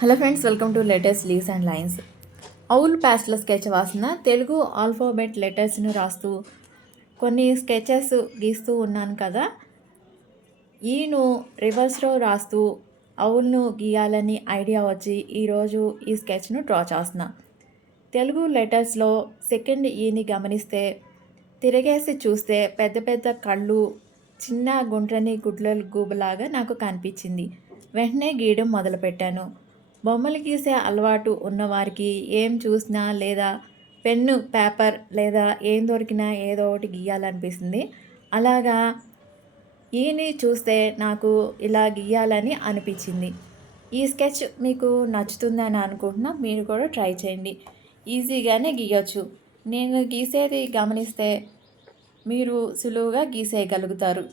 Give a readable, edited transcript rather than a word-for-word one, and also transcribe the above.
Hello friends, welcome to latest leaves and lines. Owl pastel sketch వాసన Telugu alphabet లెటర్స్ను రాస్తూ కొన్ని sketches గీస్తూ ఉన్నాను కదా. ఈను రివర్స్లో రాస్తూ ఔల్ను గీయాలని ఐడియా వచ్చి ఈరోజు ఈ స్కెచ్ను డ్రా చేస్తున్నా. తెలుగు లెటర్స్లో సెకండ్ ఈని గమనిస్తే తిరగేసి చూస్తే పెద్ద పెద్ద కళ్ళు, చిన్న గుండ్రని గుడ్ల గూబలాగా నాకు కనిపించింది. వెంటనే గీయడం మొదలుపెట్టాను. బొమ్మలు గీసే అలవాటు ఉన్నవారికి ఏం చూసినా లేదా పెన్ను పేపర్ లేదా ఏం దొరికినా ఏదో ఒకటి గీయాలనిపిస్తుంది. అలాగా ఈని చూస్తే నాకు ఇలా గీయాలని అనిపించింది. ఈ స్కెచ్ మీకు నచ్చుతుందని అనుకుంటున్నా. మీరు కూడా ట్రై చేయండి. ఈజీగానే గీయొచ్చు. నేను గీసేది గమనిస్తే మీరు సులువుగా గీసేయగలుగుతారు.